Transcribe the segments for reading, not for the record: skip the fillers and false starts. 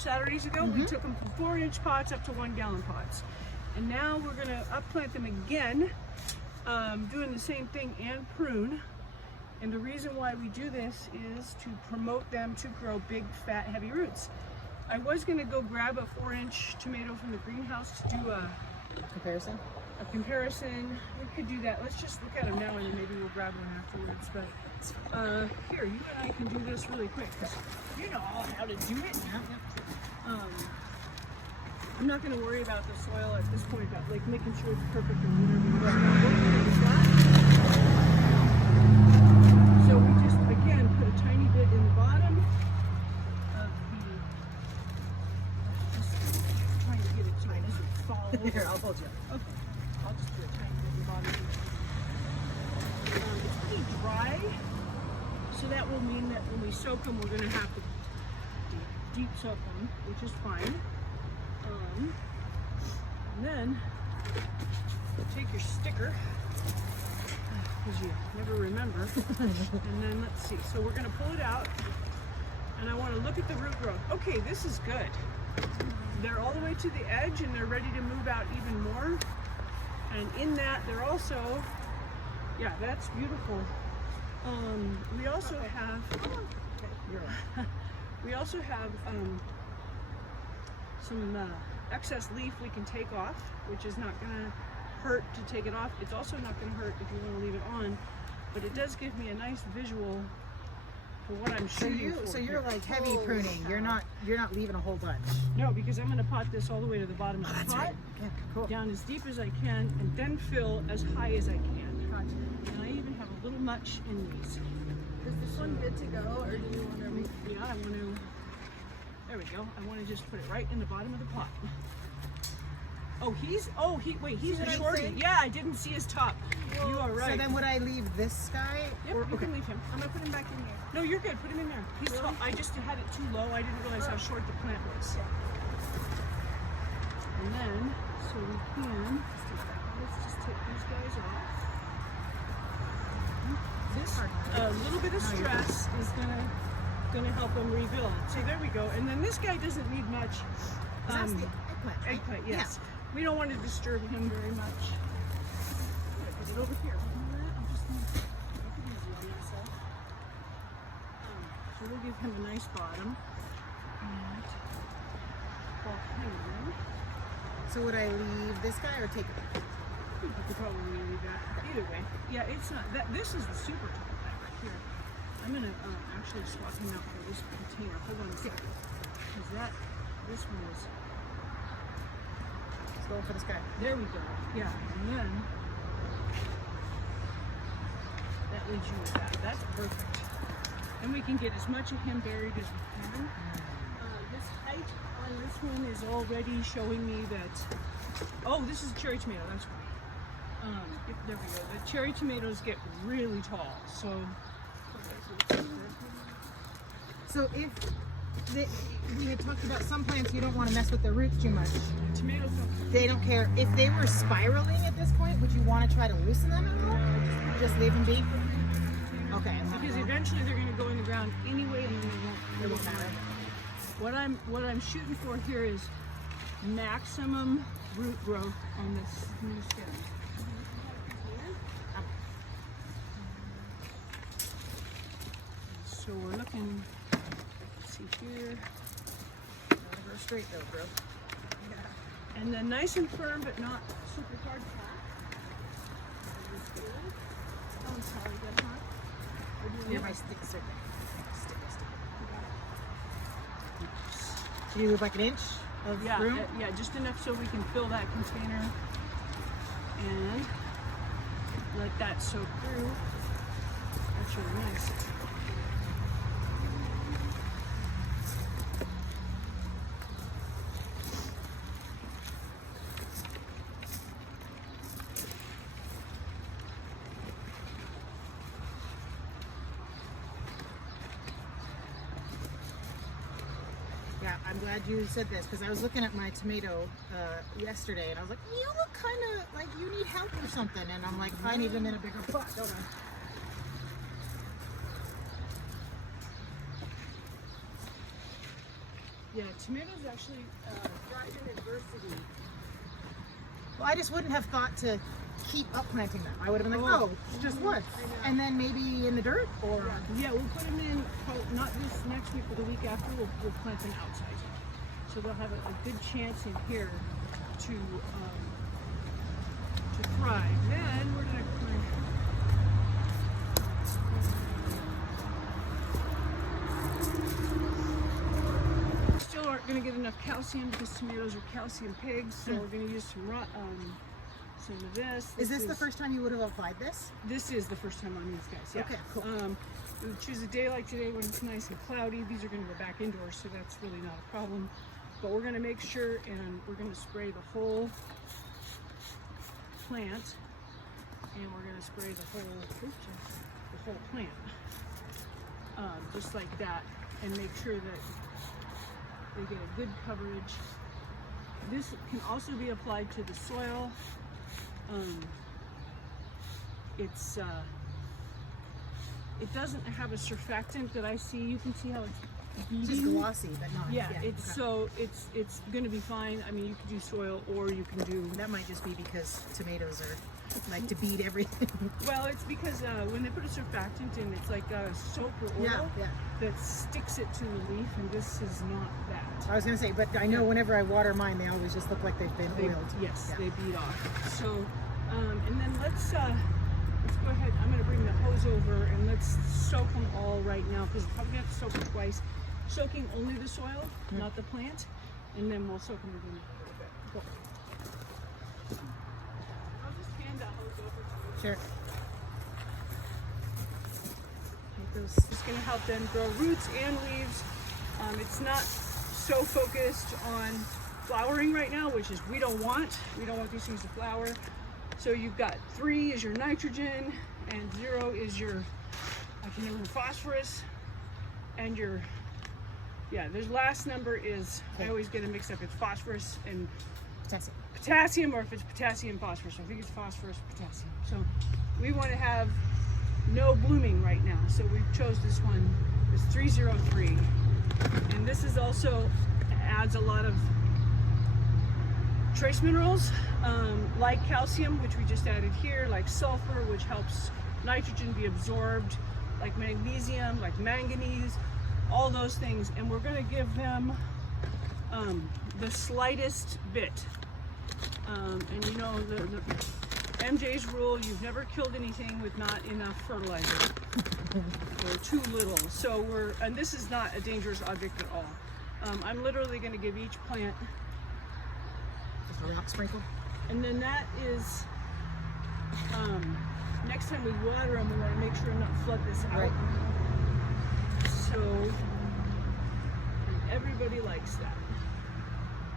Saturdays ago. We took them from 4-inch pots up to 1-gallon pots. And now we're gonna upplant them again, doing the same thing and prune. And the reason why we do this is to promote them to grow big, fat, heavy roots. I was gonna go grab a 4-inch tomato from the greenhouse to do a Comparison? comparison. We could do that. Let's just look at them now and then maybe we'll grab one afterwards. But here, you and I can do this really quick because you know how to do it. I'm not going to worry about the soil at this point, but like making sure it's perfect and whatever. So we just again put a tiny bit in the bottom of the. Just trying to get it so it doesn't fall over. Here, I'll hold you. Okay, I'll just do a tiny bit in the bottom. It's pretty dry, so that will mean that when we soak them, we're going to have to deep soak them, which is fine. And then take your sticker, because you never remember. And then let's see. So we're going to pull it out, and I want to look at the root growth. Okay, this is good. They're all the way to the edge, and they're ready to move out even more. And in that, they're also, yeah, that's beautiful. We also have, some excess leaf we can take off, which is not going to hurt to take it off. It's also not going to hurt if you want to leave it on, but it does give me a nice visual for what I'm shooting for. So you're like heavy pruning. You're not leaving a whole bunch. No, because I'm going to pot this all the way to the bottom of the pot, Right. Yeah, cool. down as deep as I can, and then fill as high as I can. And I even have a little much in these. Is this one good to go, or do you want to Yeah, I want to. There we go. I want to just put it right in the bottom of the pot. Oh, he's a shorty. Yeah, I didn't see his top. You are right. So then would I leave this guy? Yep, you can leave him. I'm gonna put him back in here? No, you're good. Put him in there. He's tall. I just had it too low. I didn't realize how short the plant was. And then, so we can. Let's just take these guys off. This little bit of stress is gonna help them rebuild. So there we go. And then this guy doesn't need much. That's the eggplant. Right? Eggplant, yes. We don't want to disturb him very much. Put it over here. I'm just gonna make it easy on myself. So we'll give him a nice bottom. And ball hanging. So would I leave this guy or take it? You could probably leave that. Either way. Yeah, it's not that. This is the super tall plant right here. I'm gonna actually swap him out for this container. Hold on a second. Because this one is. Let's go for this guy. There we go. Yeah, and then that leaves you with that. That's perfect. And we can get as much of him buried as we can. This height on this one is already showing me that. Oh, this is a cherry tomato. That's right. There we go. The cherry tomatoes get really tall. So if we had talked about some plants, you don't want to mess with the roots too much. Tomatoes don't. They don't care. If they were spiraling at this point, would you want to try to loosen them at all? Just leave them be? Okay. Because eventually they're going to go in the ground anyway, and then they won't matter. What I'm shooting for here is maximum root growth on this new stem. So we're looking. Let's see here. Go straight though, bro. Yeah. And then nice and firm, but not super hard pack. Oh, I'm sorry, that's hot. Yeah, my sticks are stick. Can you move like an inch of room? Yeah, just enough so we can fill that container and let that soak through. That's really nice. Yeah, I'm glad you said this because I was looking at my tomato yesterday and I was like, you look kind of like you need help or something. And I'm like, I need them in a bigger pot. Hold on. Yeah, tomatoes actually thrive in adversity. Well, I just wouldn't have thought to keep up planting them. I would have been like, oh, it's just wood. I know. And then maybe in the dirt or. Yeah, we'll put them in, not this next week, but the week after, we'll plant them outside. So they'll have a good chance in here to thrive. Then we're gonna still aren't gonna get enough calcium because tomatoes are calcium pigs. So we're gonna use some of this. Is this the first time you would have applied this? This is the first time on these guys. Yeah. Okay, cool. We choose a day like today when it's nice and cloudy. These are going to go back indoors, so that's really not a problem. But we're going to make sure, and we're going to spray the whole plant, and we're going to spray the whole plant, just like that, and make sure that they get a good coverage. This can also be applied to the soil. It doesn't have a surfactant that I see. You can see how it's beating. Just glossy, but not. Yeah, it's okay. so it's going to be fine. I mean, you can do soil or you can do. That might just be because tomatoes are like to beat everything. Well, it's because when they put a surfactant in, it's like soap or oil Yeah. that sticks it to the leaf, and this is not that. I was gonna say, but I know whenever I water mine, they always just look like they've been They, oiled. yes, Yeah. they beat off. So, and then let's go ahead. I'm going to bring the hose over and let's soak them all right now because we'll probably have to soak them twice. Soaking only the soil, not the plant, and then we'll soak them again. Go. I'll just hand that hose over to you. Sure. It's going to help them grow roots and leaves. It's not so focused on flowering right now, which is we don't want. We don't want these things to flower. So you've got 3 is your nitrogen, and 0 is your, I can remember, phosphorus, and your, their last number is, I always get it mixed up, it's phosphorus and potassium, or if it's potassium, phosphorus. I think it's phosphorus, potassium. So we want to have no blooming right now. So we chose this one, it's 303. And this is also adds a lot of trace minerals, like calcium, which we just added here, like sulfur, which helps nitrogen be absorbed, like magnesium, like manganese, all those things. And we're going to give them the slightest bit. And you know, the MJ's rule, you've never killed anything with not enough fertilizer or too little. So and this is not a dangerous object at all. I'm literally going to give each plant Just a rock sprinkle. and then that is, next time we water them, we want to make sure not flood this out. Right. So, and everybody likes that.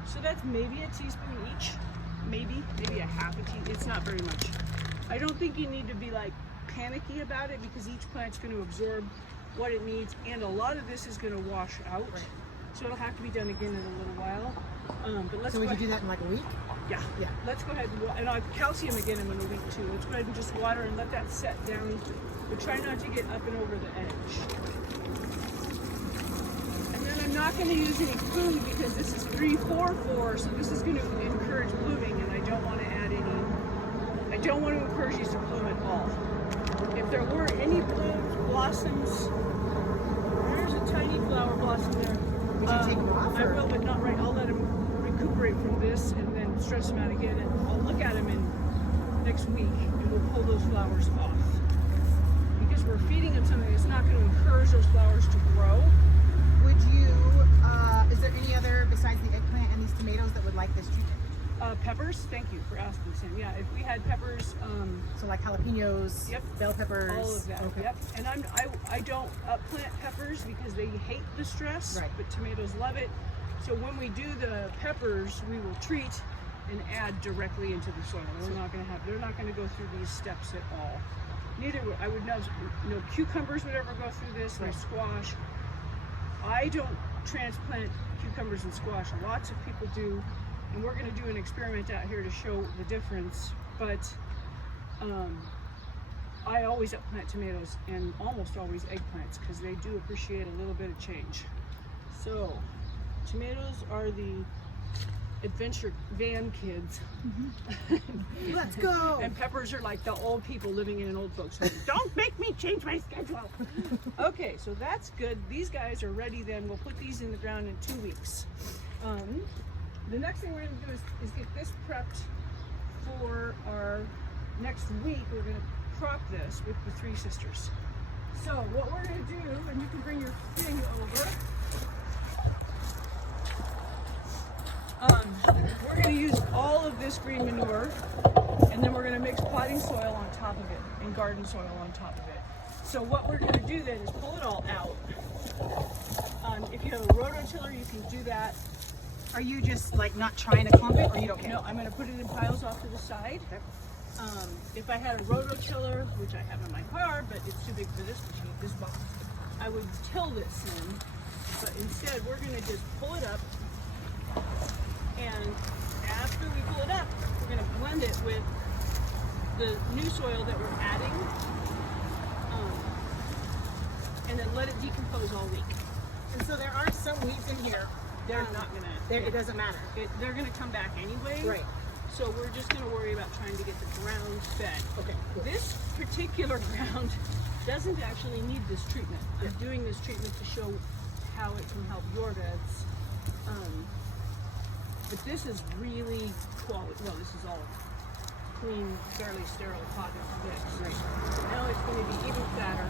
So that's maybe a teaspoon each, maybe a half a teaspoon. It's not very much. I don't think you need to be like panicky about it because each plant's going to absorb what it needs, and a lot of this is going to wash out. Right. So it'll have to be done again in a little while. But let's So go we could ahead. do that in like a week? Yeah. Yeah. Let's go ahead and I'll calcium again in a week too. Let's go ahead and just water and let that set down. But try not to get up and over the edge. And then I'm not going to use any food because this is 3-4-4, so this is going to encourage blooming, and I don't want to add any. I don't want to encourage these to bloom at all. If there were any blossoms, there's a tiny flower blossom there. We should take them off, I or- will, but not right. I'll let them recuperate from this and then stretch them out again, and I'll look at them in next week, and we'll pull those flowers off. Because we're feeding them something that's not going to encourage those flowers to grow. Would you, is there any other, besides the eggplant and these tomatoes, that would like this treatment? Peppers, thank you for asking, Sam. Yeah, if we had peppers, So like jalapenos, Yep. bell peppers. all of that. Okay. Yep. And I don't plant peppers because they hate the stress, Right. but tomatoes love it. So when we do the peppers, we will treat and add directly into the soil. They're not going to go through these steps at all. Neither would I would know. No cucumbers would ever go through this. No Right. squash. I don't transplant cucumbers and squash. Lots of people do. And we're going to do an experiment out here to show the difference. But I always plant tomatoes and almost always eggplants because they do appreciate a little bit of change. So Tomatoes are the adventure van kids. Let's go. And peppers are like the old people living in an old folks home. Don't make me change my schedule. Okay, so that's good. These guys are ready then. We'll put these in the ground in 2 weeks. The next thing we're going to do is get this prepped for our next week. We're going to crop this with the Three Sisters. So what we're going to do, and you can bring your thing over. We're going to use all of this green manure, and then we're going to mix potting soil on top of it and garden soil on top of it. So what we're going to do then is pull it all out. If you have a rototiller, you can do that. Are you just like not trying to clump it, or you don't care? No, I'm going to put it in piles off to the side. If I had a rototiller, which I have in my car, but it's too big for this machine, this box, I would till this in. But instead, we're going to just pull it up. And after we pull it up, we're going to blend it with the new soil that we're adding, and then let it decompose all week. And so there are some weeds in here. They're not going to. It doesn't matter. They're going to come back anyway. Right. So we're just going to worry about trying to get the ground fed. Okay. Cool. This particular ground doesn't actually need this treatment. I'm doing this treatment to show how it can help your beds. But this is really quality. Well, this is all clean, fairly sterile potted mix. Right. Now it's going to be even fatter.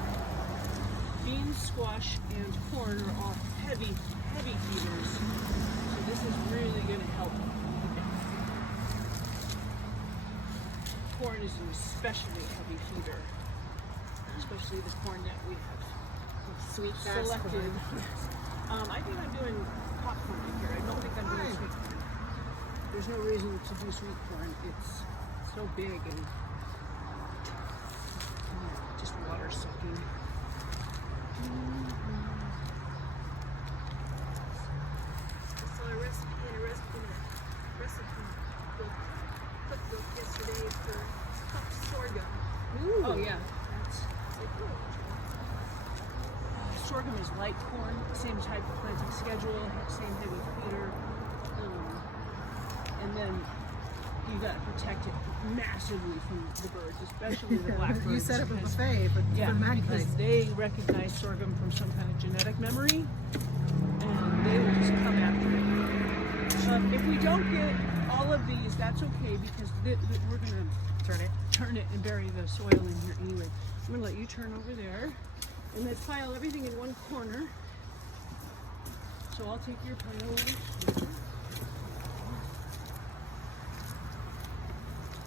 Beans, squash, and corn are all heavy feeders. So this is really going to help. Corn is an especially heavy feeder, especially the corn that we have Sweet fast selected. corn. I think I'm doing popcorn in here. I don't think I'm doing sweet corn. There's no reason to do sweet corn. It's so big and just water sucking. I saw a recipe cookbook yesterday for puffed sorghum. Ooh. Oh yeah, that's sorghum is light corn, same type of planting schedule, same heavy feeder, and then you got to protect it massively from the birds, especially the blackbirds. You set up a because- buffet for Yeah, magpies. because they recognize sorghum from some kind of genetic memory, and they will just come after it. If we don't get all of these, that's okay, because we're going to turn it and bury the soil in here anyway. I'm going to let you turn over there, and let's pile everything in one corner. So I'll take your pile over here.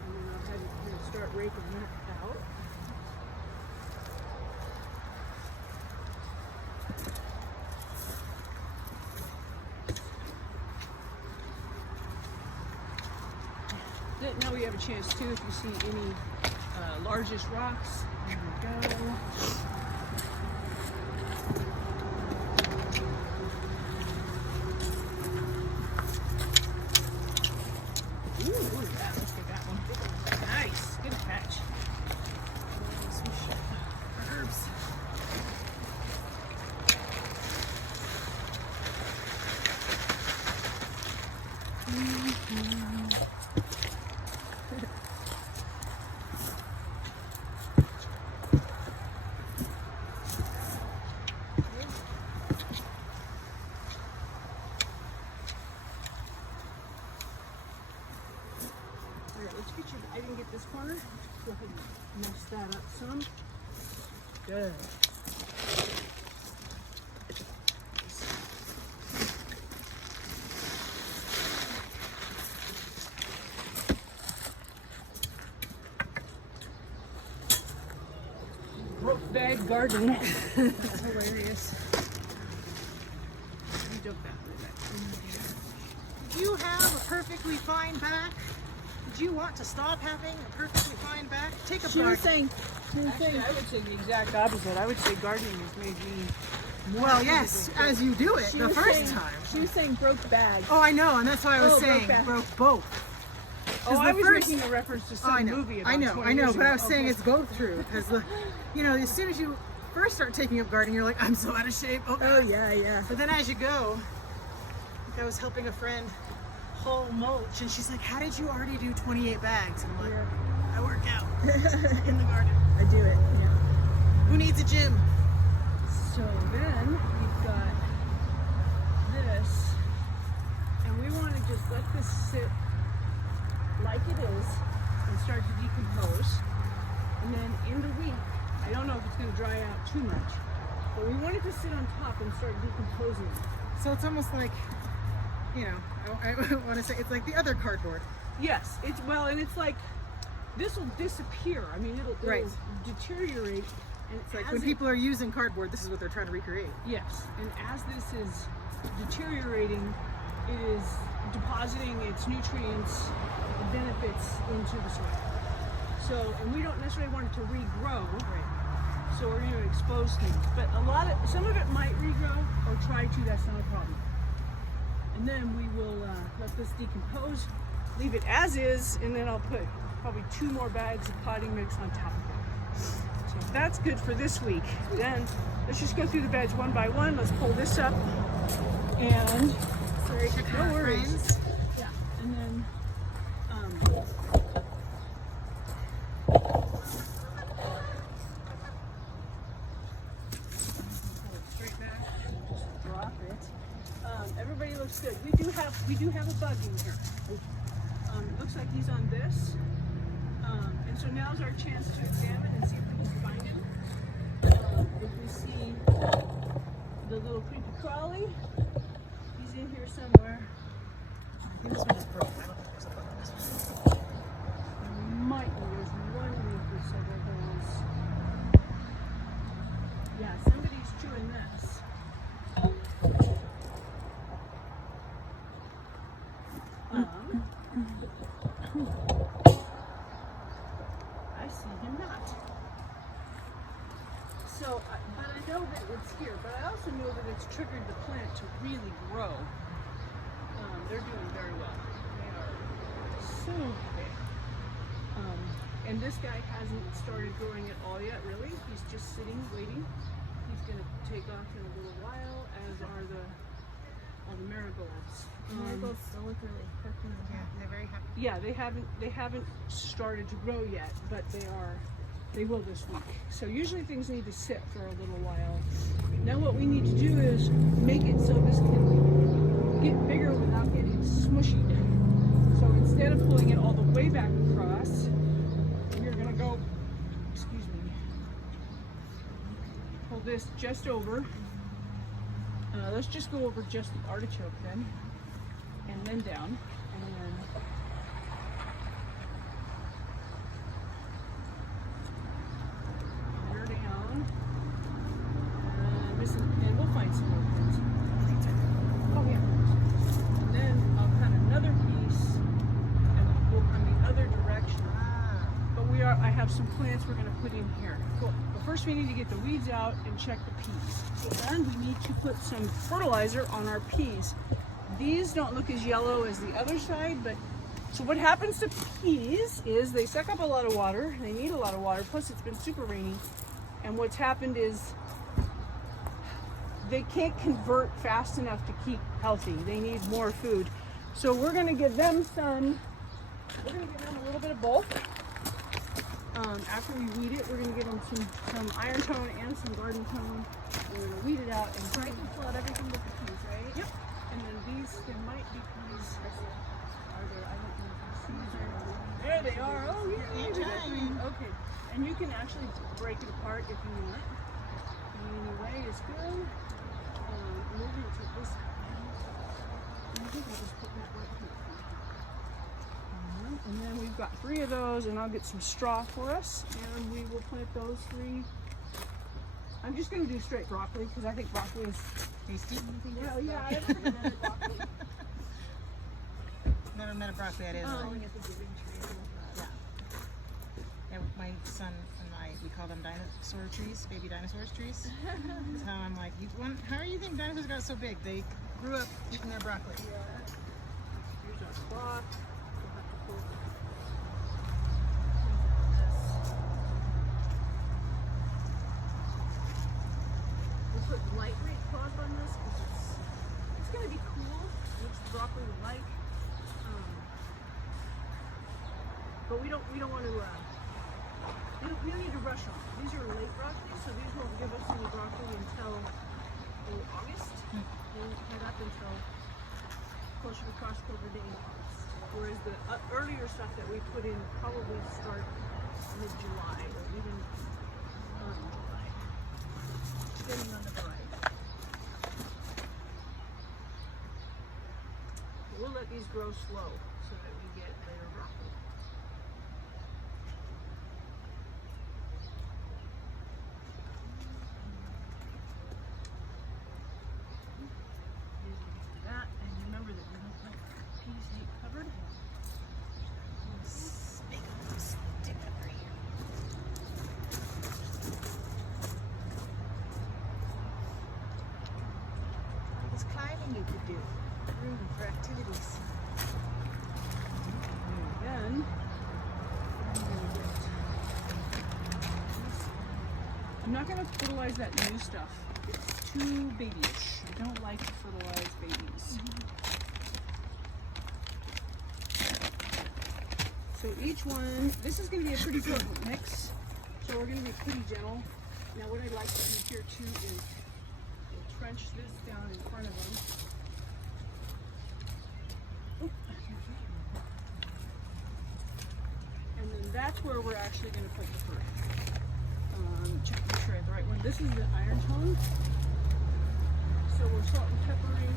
And then I'll have you start raking that out. Now we have a chance too, if you see any largest rocks. There we go. Ooh, look at that. Let's get that one. Nice. Good catch. Some herbs. Alright, let's get you. I didn't get this corner. Let's go ahead and mess that up some. Good. Broke bag garden. That's hilarious. You dump that way back. Do you have a perfectly fine back? Did you want to stop having a perfectly fine back? Take a She was break. saying, Actually, I would say the exact opposite. I would say gardening has made me. Well, yes, as you do it she the was first saying, time. She was saying broke bag. Oh, I know, and that's why I was Oh, broke saying back. broke both. Oh, the I was first- making a reference to some I know, movie about I know, 20 years but I ago. was saying Okay. it's both true because as soon as you first start taking up gardening, you're like, I'm so out of shape. Oh, Oh yeah, yeah. But then as you go, I was helping a friend haul mulch, and she's like, "How did you already do 28 bags?" And I'm like, "I work out in the garden. I do it. Yeah. Who needs a gym?" So then we've got this, and we want to just let this sit like it is and start to decompose. And then in the week, I don't know if it's going to dry out too much, but we want it to sit on top and start decomposing. So it's almost like, you know, I want to say it's like the other cardboard. Yes, it's well, and it's like this will disappear. I mean, it'll Right. deteriorate. And It's like as when it- people are using cardboard, this is what they're trying to recreate. Yes, and as this is deteriorating, it is depositing its nutrients and benefits into the soil. So, and we don't necessarily want it to regrow, Right. so we're going to expose things. But some of it might regrow or try to, that's not a problem. And then we will let this decompose, leave it as is, and then I'll put probably 2 more bags of potting mix on top of it. So that's good for this week. Then let's just go through the beds one by one. Let's pull this up. And Sorry, no worries. friends. Yeah. And then straight back. Just drop it. Everybody looks good. We do have a bug in here. It looks like he's on this. And so now's our chance to examine and see if we can find him. If we see the little creepy crawly, he's in here somewhere. I think this one is broke. I don't think there's a bug in this one. Might be. There's one leaf with several holes. Yeah, somebody's chewing this. I see him not. So, but I know that it's here. But I also know that it's triggered the plant to really grow. They're doing very well. They are so big. And this guy hasn't started growing at all yet, really. He's just sitting, waiting. He's going to take off in a little while, as are all the marigolds. Marigolds still look really perky. Yeah, they're very happy. Yeah, they haven't started to grow yet, but they will this week. So usually things need to sit for a little while. Now what we need to do is make it so this can get bigger without getting smushy. So instead of pulling it all the way back across, we're gonna go, excuse me, pull this just over. Let's just go over just the artichoke then, and then down, and then we're down, and we'll find some more pins. Oh yeah. And then I'll cut another piece, and we'll come the other direction. But I have some plants we're going to put in here. Cool. But first we need to get the weeds out and check the peas. So then we need to put some fertilizer on our peas. These don't look as yellow as the other side, but so what happens to peas is they suck up a lot of water. They need a lot of water. Plus it's been super rainy. And what's happened is they can't convert fast enough to keep healthy. They need more food. So we're going to give them a little bit of both. After we weed it, we're going to give them some iron tone and some garden tone. We're going to weed it out and So I can pull out everything but the peas, right? Yep. And then there might be peas. Are there? I don't know if you see them. There they are. Oh, yeah. You're trying. Okay. And you can actually break it apart if you want. Any way is good. And we're going to take this out. And I think I'll just put that right here. And then we've got 3 of those, and I'll get some straw for us, and we will plant those 3. I'm just going to do straight broccoli because I think broccoli is Tasty. well, yeah. I've never had broccoli. Never met a broccoli. That is. Calling it the giving tree. Yeah, my son and I, we call them dinosaur trees, baby dinosaurs trees. That's how I'm like, how do you think dinosaurs got so big? They grew up eating their broccoli. Here's our straw. We'll have to pull We'll put lightweight cloth on this because it's going to be cool, which broccoli we like. But we don't want to. We don't need to rush on. These are late broccoli, so these won't give us any broccoli until August. They won't head up until closer to crossover day in August. Whereas the earlier stuff that we put in probably start mid-July or even early July, depending on the variety. We'll let these grow slow so that we get later broccoli. That, and remember that we don't like peas deep covered. Big old stick over here. There's climbing you could do. Room for activities. And then I'm not going to fertilize that new stuff. It's too babyish. I don't like to fertilize babies. So each one, this is going to be a pretty potent mix. So we're going to be pretty gentle. Now what I'd like to do here too is we'll trench this down in front of them. And then that's where we're actually going to put the fruit. Check make sure I have the right one. This is the iron tone. So we're salt and peppering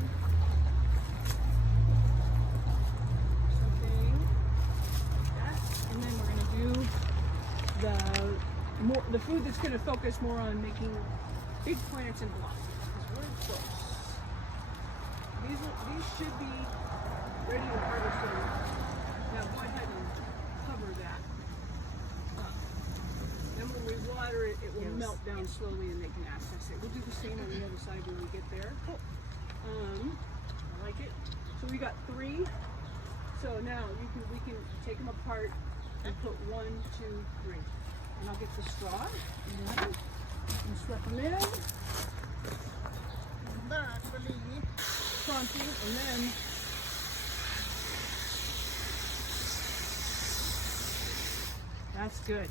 something like that. And then we're going to do the food that's going to focus more on making big plants and blossoms. Because we're close. These should be ready to harvest. Now go ahead and cover that. Then when we water it, it will melt down slowly and they can access it. We'll do the same on the other side when we get there. I like it. So we got 3. So now we can take them apart and put 1, 2, 3. And I'll get the straw and slip them in. Crunchy, and then that's good.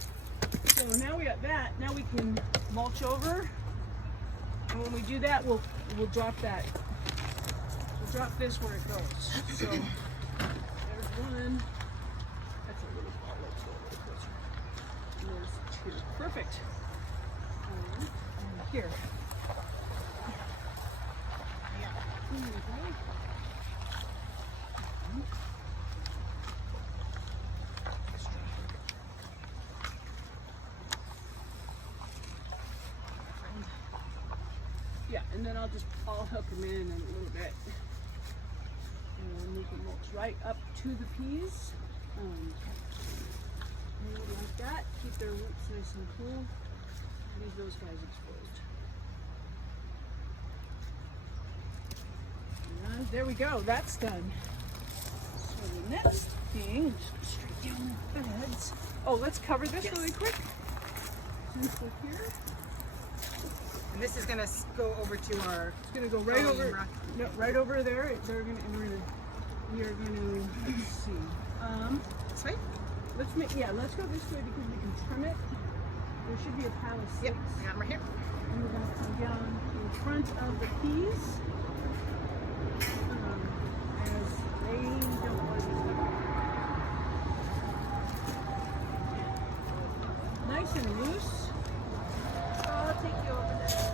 So now we got that. Now we can mulch over, and when we do that, we'll drop that. We'll drop this where it goes. So there's 1. That's a little ball. Let's go a little closer. And there's 2. Perfect. And here. Yeah, and then I'll hook them in a little bit. And we can mulch right up to the peas. Like that. Keep their roots nice and cool. Leave those guys exposed. And there we go. That's done. So the next thing, just straight down the beds. Oh, let's cover this really quick. Since we're here. And this is gonna go over to our. It's gonna go right over. No, right over there. We are gonna. Let's see. This way? Let's go this way because we can trim it. There should be a pile of sticks. Yep, I got them right here. And we're gonna come down in front of the peas. As they don't want to be stuck. Nice and loose. I'll take you over there.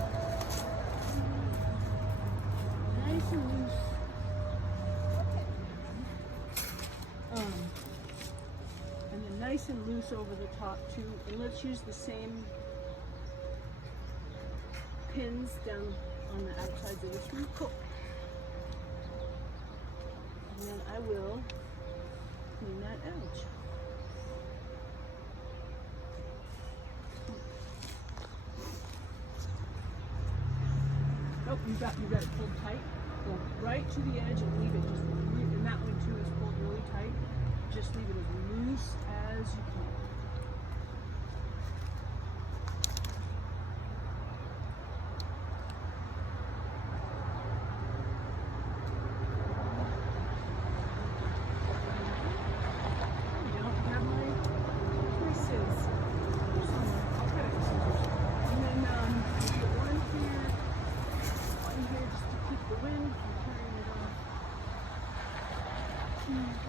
Nice and loose. And then nice and loose over the top too. And let's use the same pins down on the outsides of this one. Cool. And then I will clean that out. Nope, you got it pulled tight. Go right to the edge and leave it. And that one too is pulled really tight. Just leave it as loose as you can.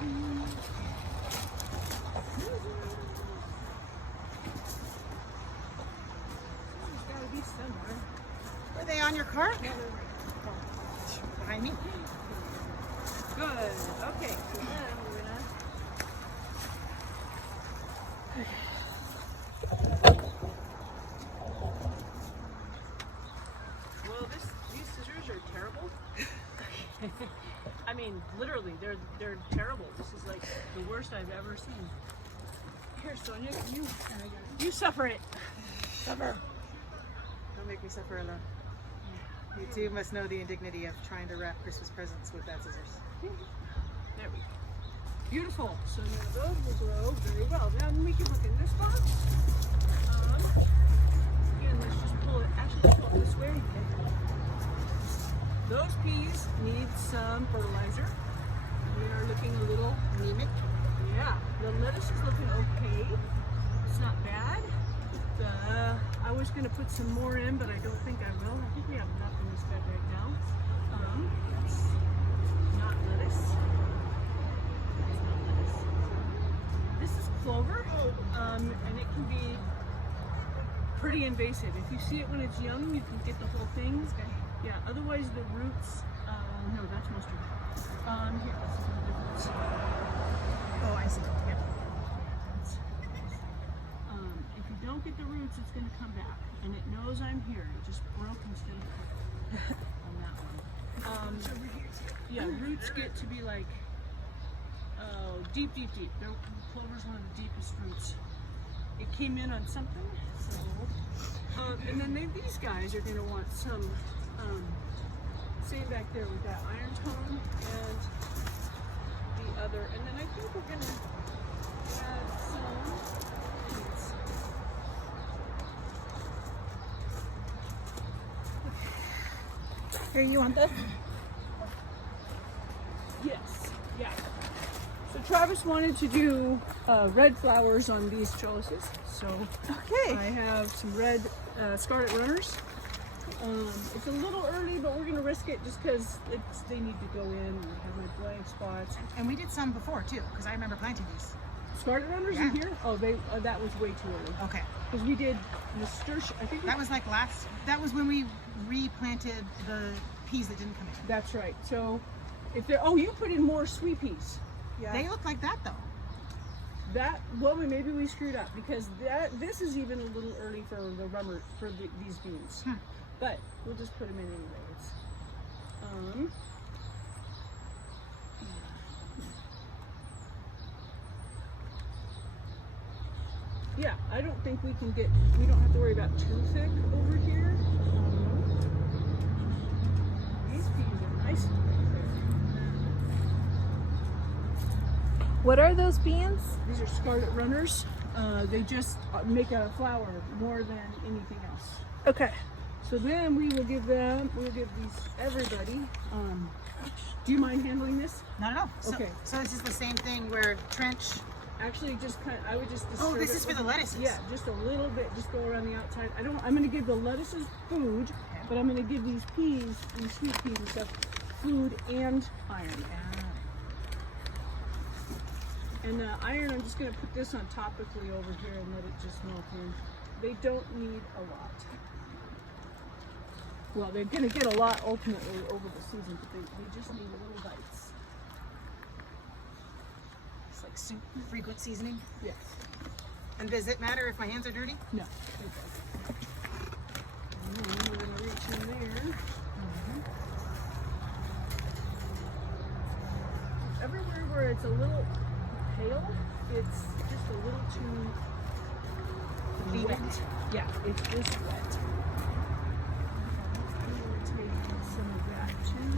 There's gotta be somewhere. Were they on your cart? Behind me. Good. Okay. So then we're gonna. Well, these scissors are terrible. I mean, literally, they're terrible. This is like the worst I've ever seen. Here, Sonia, you suffer it. Suffer. Don't make me suffer alone. You too must know the indignity of trying to wrap Christmas presents with bad scissors. There we go. Beautiful. So now those will grow very well. Now we can look in this box. Again, let's just pull it. Actually, pull it this way. Okay. Those peas need some fertilizer. They are looking a little anemic. Yeah. The lettuce is looking okay. It's not bad. I was going to put some more in, but I don't think I will. I think we have enough in this bed right now. That's not lettuce. That's not lettuce. This is clover, and it can be pretty invasive. If you see it when it's young, you can get the whole thing. Yeah, otherwise the roots, no, that's mustard. Here, this is the roots. Oh, I see. Yep. If you don't get the roots, it's going to come back, and it knows I'm here. It just broke instead of on that one. Yeah, roots get to be like, oh, deep. Clover's one of the deepest roots. It came in on something, so, and then these guys are going to want some, same back there with that iron tone and the other, and then I think we're going to add some. Here, you want this? Yes, yeah. So Travis wanted to do red flowers on these trellises, so Okay. I have some red scarlet runners. It's a little early, but we're gonna risk it just because they need to go in and have my blank spots. And we did some before too, because I remember planting these. Scarlet runners in here? Oh, that was way too early. Okay. Because we did nasturtium. I think That was like that was when we replanted the peas that didn't come in. that's right. So if they're, oh, you put in more sweet peas. Yeah. They look like that though. That, well, maybe we screwed up because this is even a little early for the rummer for these beans. But we'll just put them in anyway. It's, yeah, I don't think we don't have to worry about too thick over here. These peas are nice and thick there. What are those beans? These are scarlet runners. They just make a flower more than anything else. Okay. So then we'll give these everybody. Do you mind handling this? Not at all. So, Okay. So this is the same thing where trench. Actually, I would just. Oh, disturb this it is for with- the lettuces. Yeah, just a little bit. Just go around the outside. I'm going to give the lettuces food, but I'm going to give these peas, these sweet peas and stuff, food and iron. And the iron, I'm just going to put this on topically over here and let it just melt in. They don't need a lot. Well, they're going to get a lot ultimately over the season, but they just need little bites. It's like soup, frequent seasoning. Yes. And does it matter if my hands are dirty? No. It doesn't. And then we're going to reach in there. Everywhere where it's a little pale, it's just a little too wet. Yeah, it's just wet. I'm going to take some of that too.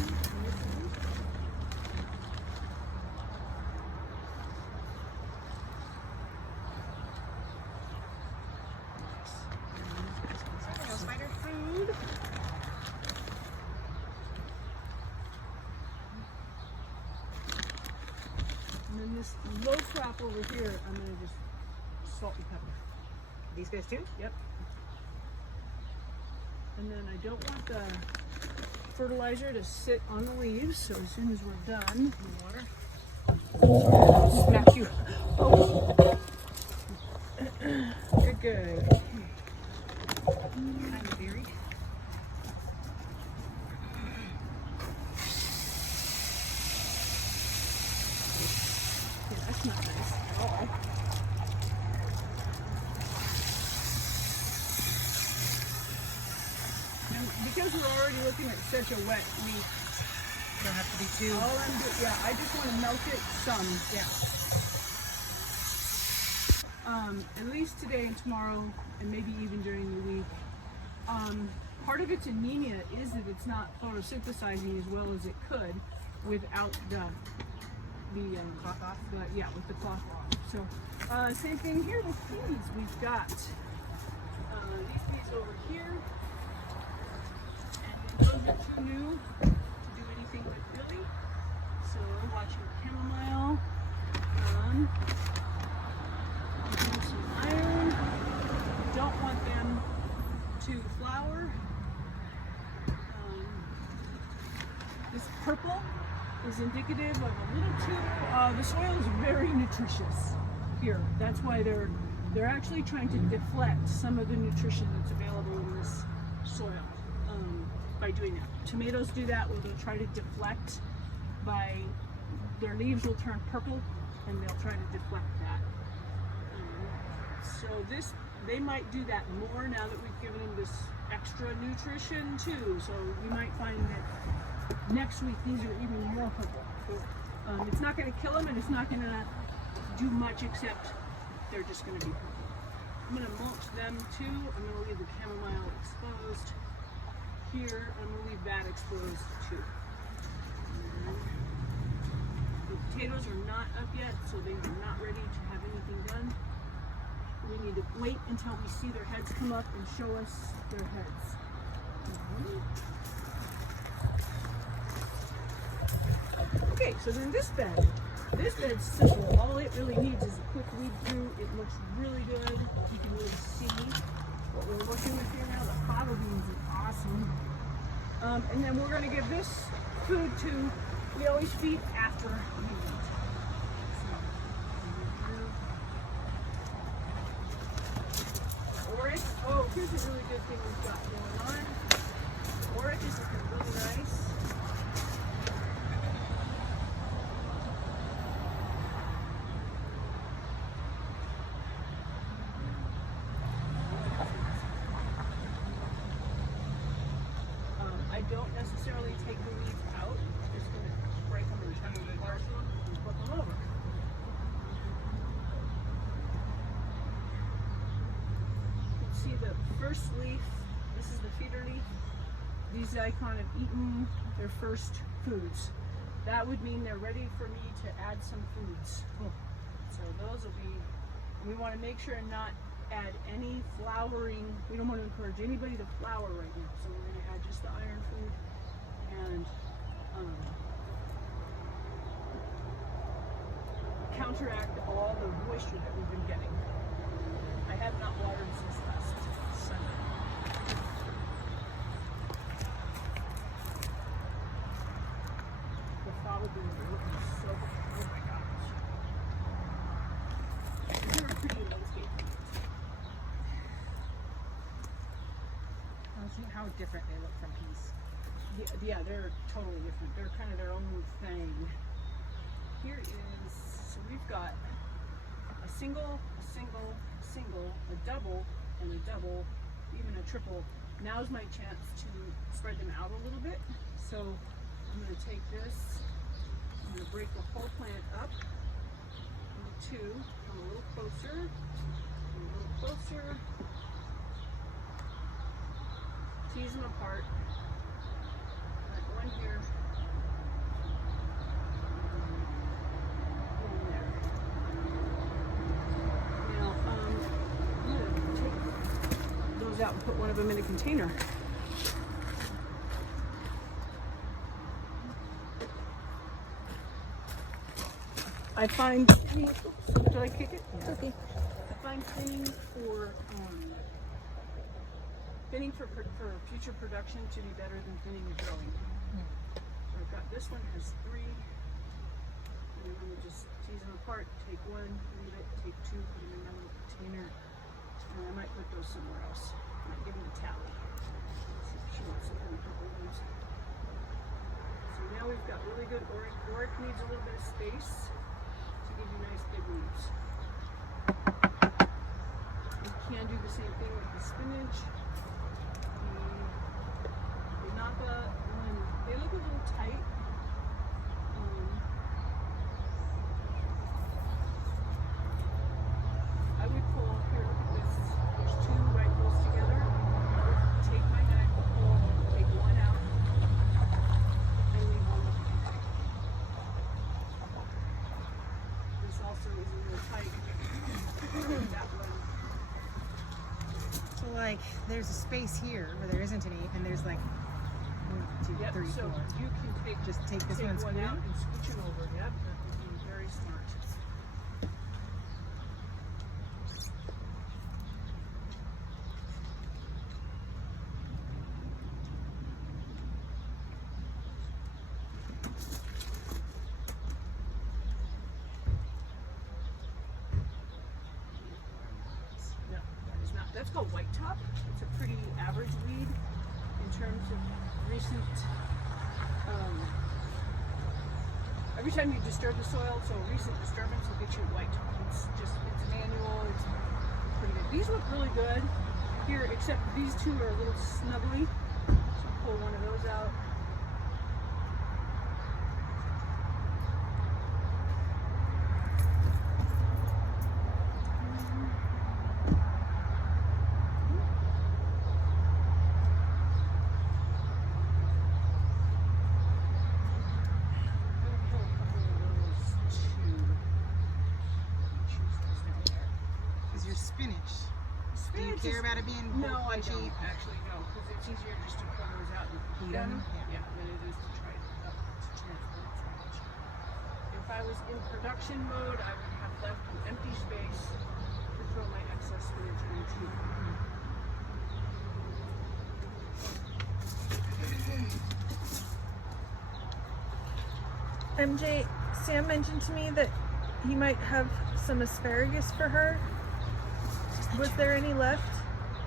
Spider. Food. And then this low crop over here, I'm going to just salt and pepper. These guys too? Yep. And then I don't want the fertilizer to sit on the leaves, so as soon as we're done, Water. Smash you. Oh. Good, good. Kind of buried. Yeah, that's not nice at all. And because we're already looking at such a wet week, Don't have to be too. all I'm doing, yeah, I just want to melt it some. Yeah. At least today and tomorrow, and maybe even during the week. Part of its anemia is that it's not photosynthesizing as well as it could without the Cloth off. yeah, with the cloth off. So same thing here with peas. We've got these peas over here, and those are too new to do anything with really. So watch your chamomile. Give some iron. You don't want them to flower. This purple is indicative of a little too. The soil is very nutritious here. That's why they're actually trying to deflect some of the nutrition that's available in this soil by doing that. Tomatoes do that where they'll try to deflect by their leaves will turn purple and they'll try to deflect that. So they might do that more now that we've given them this extra nutrition too. So you might find that next week these are even more purple. So, it's not going to kill them and it's not going to do much except they're just going to be purple. I'm going to mulch them too. I'm going to leave the chamomile exposed here. I'm going to leave that exposed too. And the potatoes are not up yet, so they are not ready to have anything done. We need to wait until we see their heads come up and show us their heads. Okay, so then this bed's simple. All it really needs is a quick weed through. It looks really good. You can really see what we're working with here now. The fava beans are awesome. And then we're gonna give this food to, we always feed after we eat. Oryx. Oh, here's a really good thing we've got going on. Oryx is looking really nice. I don't necessarily take the weeds out. I'm just going to break them and trim them apart and put them over. See the first leaf, this is the feeder leaf. These icon have eaten their first foods. That would mean they're ready for me to add some foods. So those will be, we want to make sure and not add any flowering. We don't want to encourage anybody to flower right now. So we're going to add just the iron food and counteract all the moisture that we've been getting. I have not watered since last Sunday. The fava beans are looking so good. Oh my gosh. They're a pretty landscape. How different they look from peas. Yeah, they're totally different. They're kind of their own thing. Here is, so we've got a single, a double, and a double, even a triple. Now's my chance to spread them out a little bit. So I'm going to take this, I'm going to break the whole plant up into two, come a little closer, tease them apart, like one here, one there. Now, I'm going to take those out and put one of them in a container. I find, did I kick it? Yeah. Okay. I find thinning for future production to be better than thinning and growing. So I've got this one has 3, and I'm going to just apart, take one, leave it, take two, put them in my little container, and I might put those somewhere else. I might give them a tally. See if she wants to put a couple of those. So now we've got really good oric. Oric needs a little bit of space to give you nice big leaves. You can do the same thing with the spinach. The napa, they look a little tight. I would pull, here, look at this. There's two right close together. I would take my knife, pull, take one out, and leave one behind. This also is a little tight. That one. So like, there's a space here where there isn't any, and there's like 1, 2, Yep, 3, so 4. you can Just take this take one and one scoot out in? and scooch it over. Yep, that would be very smart. No, that is not. That's called white top. It's a pretty average weed in terms of recent. Every time you disturb the soil, so recent disturbance will get you white top. It's manual. It's pretty good. These look really good here, except these two are a little snuggly. So pull one of those out. Is your spinach? Do you care about it being No, I crunchy? don't actually, no, because it's easier just to pull those out and heat them. Yeah. Yeah, than it is to try to transport so much. If I was in production mode, I would have left an empty space to throw my excess spinach into. MJ, Sam mentioned to me that he might have some asparagus for her. Was there any left?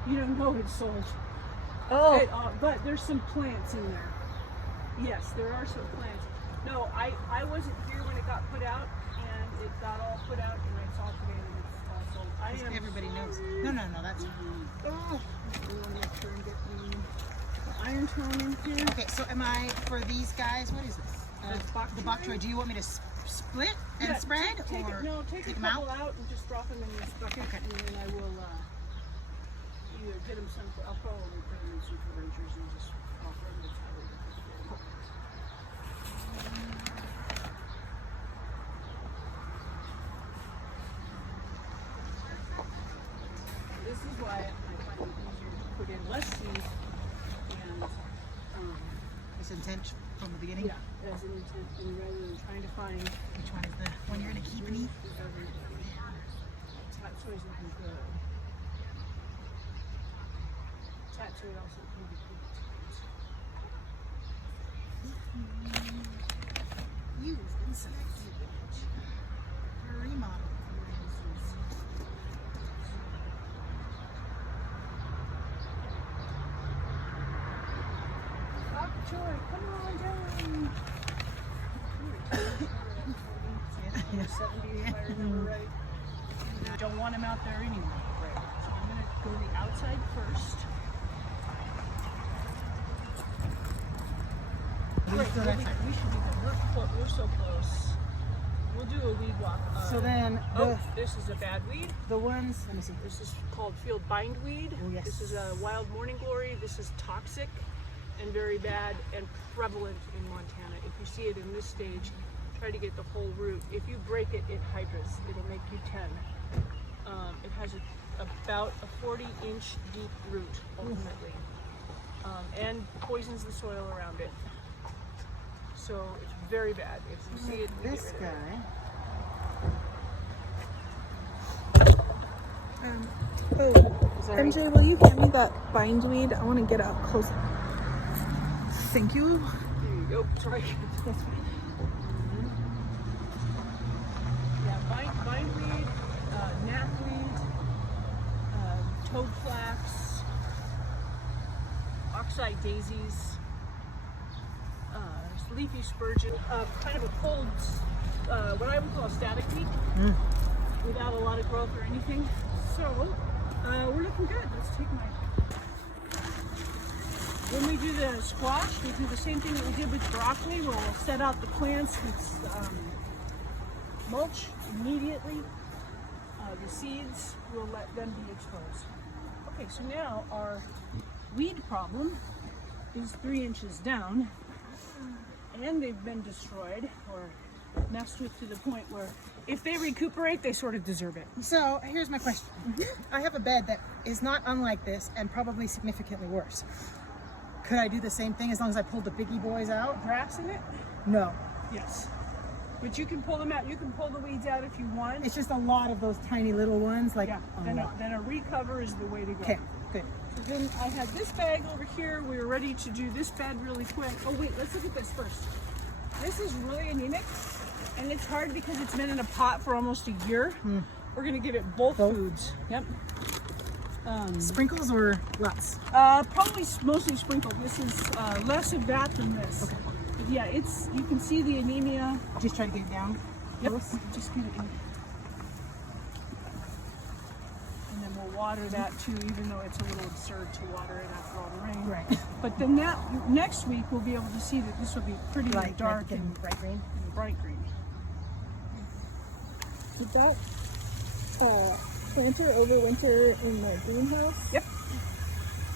You don't know it's sold. Oh, But there's some plants in there. Yes, there are some plants. No, I wasn't here when it got put out, and it got all put out, and I saw today that it's all sold. I am Everybody knows. sorry. No, that's fine. Oh, I want to make sure and get the iron tone in here. Okay, so am I, for these guys, what is this? That's bok The bok choy. choy. Do you want me to split and Yeah, spread? take or take a them couple out and just drop them in this bucket, Okay. and then I will either get them some. I'll probably put them in some fermenters and just offer them to Tyler. This is why I find it easier to put in less seed and This intent from the beginning? yeah, as an intent, and rather than trying to find Which one is the one you're going to keep and eat? Tatsoy's looking good. Tatsoy also can be good. Use insects for a remodel. Bok choy, come on down. 70, if I remember right. I don't want him out there anymore. Right. So I'm going to go the outside first. Great, So that's it. we should be good. We're so close. We'll do a weed walk. So then Oh, this is a bad weed. the ones, let me see. This is called field bindweed. Oh, yes. This is a wild morning glory. This is toxic and very bad and prevalent in Montana. If you see it in this stage, try to get the whole root. If you break it, it hydras. It'll make you 10. It has about a 40-inch deep root, ultimately, and poisons the soil around it. So it's very bad. If you see it, you This get rid of it. guy. oh, Sorry. MJ, will you hand me that bindweed? I want to get up close. Thank you. There you go. Sorry. That's fine. Yeah, dockside daisies, leafy spurgeon, kind of a cold, what I would call a static week, without a lot of growth or anything. So we're looking good. Let's take my. When we do the squash, we do the same thing that we did with broccoli. We'll set out the plants with mulch immediately. The seeds, we'll let them be exposed. Okay, so now our weed problem is 3 inches down, and they've been destroyed or messed with to the point where if they recuperate, they sort of deserve it. So here's my question. I have a bed that is not unlike this and probably significantly worse. Could I do the same thing as long as I pulled the biggie boys out? Grass in it? No. Yes. But you can pull them out. You can pull the weeds out if you want. It's just a lot of those tiny little ones. Like, Yeah, then a recover is the way to go. okay, good. So then I had this bag over here. We were ready to do this bed really quick. Oh wait, let's look at this first. This is really anemic, and it's hard because it's been in a pot for almost a year. We're gonna give it both foods. Yep. Sprinkles or lots? Probably mostly sprinkled. This is less of that than this. Okay. But yeah, you can see the anemia. Just try to get it down. Yep. Just get it in. And then we'll water that too, even though it's a little absurd to water it after all the rain. Right. But then next week we'll be able to see that this will be pretty Like dark red and bright green. bright green. Did that planter overwinter in the greenhouse? Yep.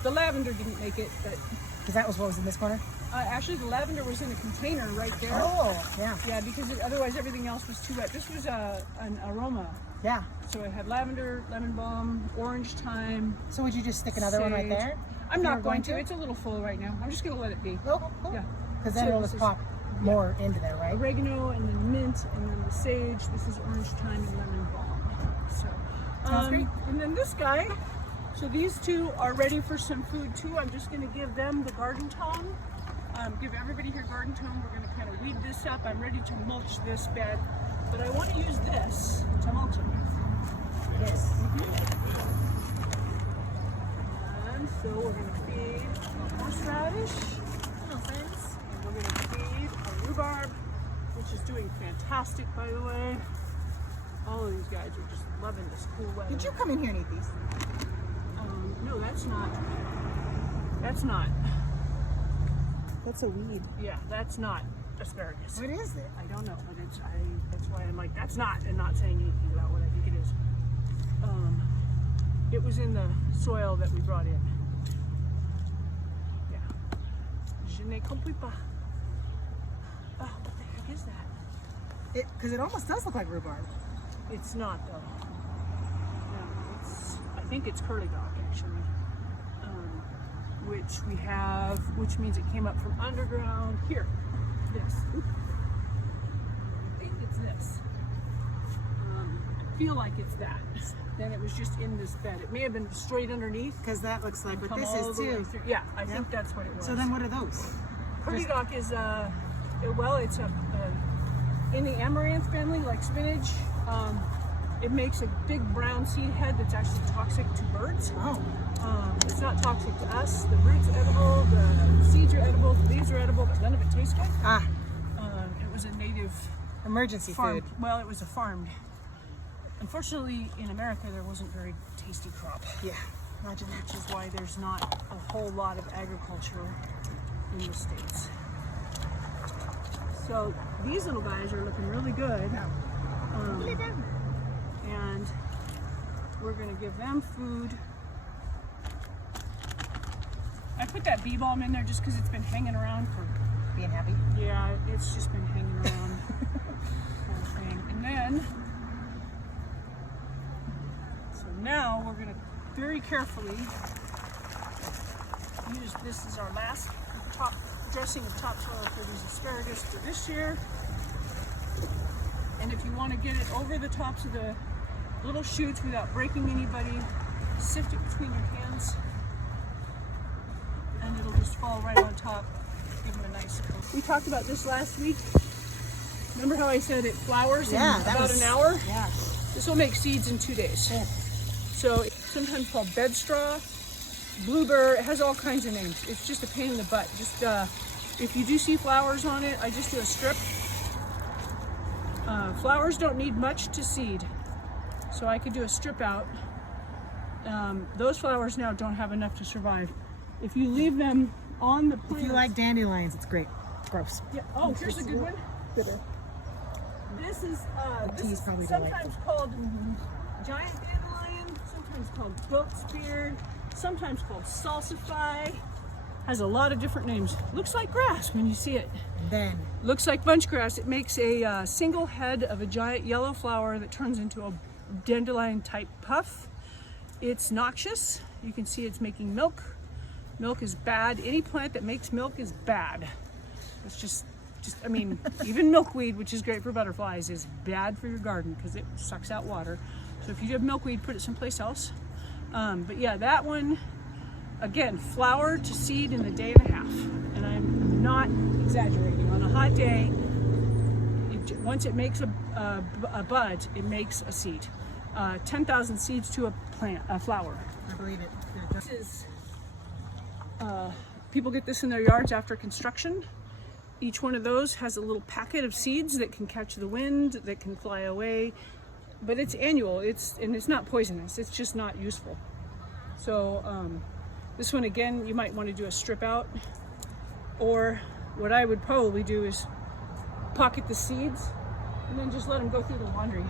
The lavender didn't make it, but Because that was what was in this corner? actually the lavender was in a container right there. Oh, yeah. Yeah, because otherwise everything else was too wet. This was an aroma. Yeah. So it had lavender, lemon balm, orange thyme. So would you just stick another one right sage. there? I'm You not were going to. It's a little full right now. I'm just going to let it be. Oh, cool. Yeah. Because then So it'll this just is- pop more into there, right? Oregano and then mint and then the sage. This is orange thyme and lemon balm. So, Sounds great. And then this guy. So these two are ready for some food too. I'm just going to give them the garden tong. Give everybody here garden tong. We're going to kind of weed this up. I'm ready to mulch this bed, but I want to use this to mulch it with. Yes. And so we're going to feed a horseradish. Hello, friends. And we're going to feed a rhubarb, which is doing fantastic, by the way. All of these guys are just loving this cool weather. Did you come in here and eat these? No, that's not. That's not. That's a weed. Yeah, that's not asparagus. What is it? I don't know, but that's why I'm like, that's not, and not saying anything about what I think it is. It was in the soil that we brought in. Yeah. Je ne comprends pas. Oh, what the heck is that? Because it almost does look like rhubarb. It's not though. No, I think it's curly dock actually. Which we have, which means it came up from underground. Here, this. Oop. I think it's this. I feel like it's that. Then it was just in this bed. It may have been straight underneath. Because that looks like what Come this all is the way too. through. Yeah, I think that's what it was. So then what are those? Curly dock is well, it's in the amaranth family, like spinach. It makes a big brown seed head that's actually toxic to birds. Oh. It's not toxic to us. The roots are edible, the seeds are edible, the leaves are edible, but none of it tastes good. Ah, It was a native emergency farm. food. Well, it was a farmed. Unfortunately, in America, there wasn't very tasty crop, Yeah, imagine that. which is why there's not a whole lot of agriculture in the States. So these little guys are looking really good. And we're going to give them food. I put that bee balm in there just because it's been hanging around for, Being happy. yeah, it's just been hanging around. Kind of thing. And then, so now we're going to very carefully use this as our last top dressing of topsoil for these asparagus for this year. And if you want to get it over the tops of the little shoots without breaking anybody, sift it between your hands and it'll just fall right on top. Give them a nice coat. We talked about this last week. Remember how I said it flowers in about an hour? Yeah. This will make seeds in 2 days. Yeah. So it's sometimes called bed straw. bluebird. It has all kinds of names. It's just a pain in the butt. Just if you do see flowers on it, I just do a strip. Flowers don't need much to seed, so I could do a strip out. Those flowers now don't have enough to survive. If you leave them on the plant, If you like dandelions, it's great. Gross. yeah. Oh, here's a good one. This is tea's probably sometimes called giant dandelion, sometimes called goat's beard, sometimes called salsify. Has a lot of different names. Looks like grass when you see it. Then Looks like bunch grass. It makes a single head of a giant yellow flower that turns into a dandelion type puff. It's noxious. You can see it's making milk. Milk is bad. Any plant that makes milk is bad. It's just I mean, even milkweed, which is great for butterflies, is bad for your garden because it sucks out water. So if you have milkweed, put it someplace else. But yeah, that one, again, flower to seed in a day and a half. And I'm not exaggerating. On a hot day, once it makes a bud, it makes a seed. 10,000 seeds to a flower. I believe it. This is, people get this in their yards after construction. Each one of those has a little packet of seeds that can catch the wind, that can fly away. But it's annual, and it's not poisonous, it's just not useful. So this one, again, you might want to do a strip out. Or what I would probably do is pocket the seeds and then just let them go through the laundry.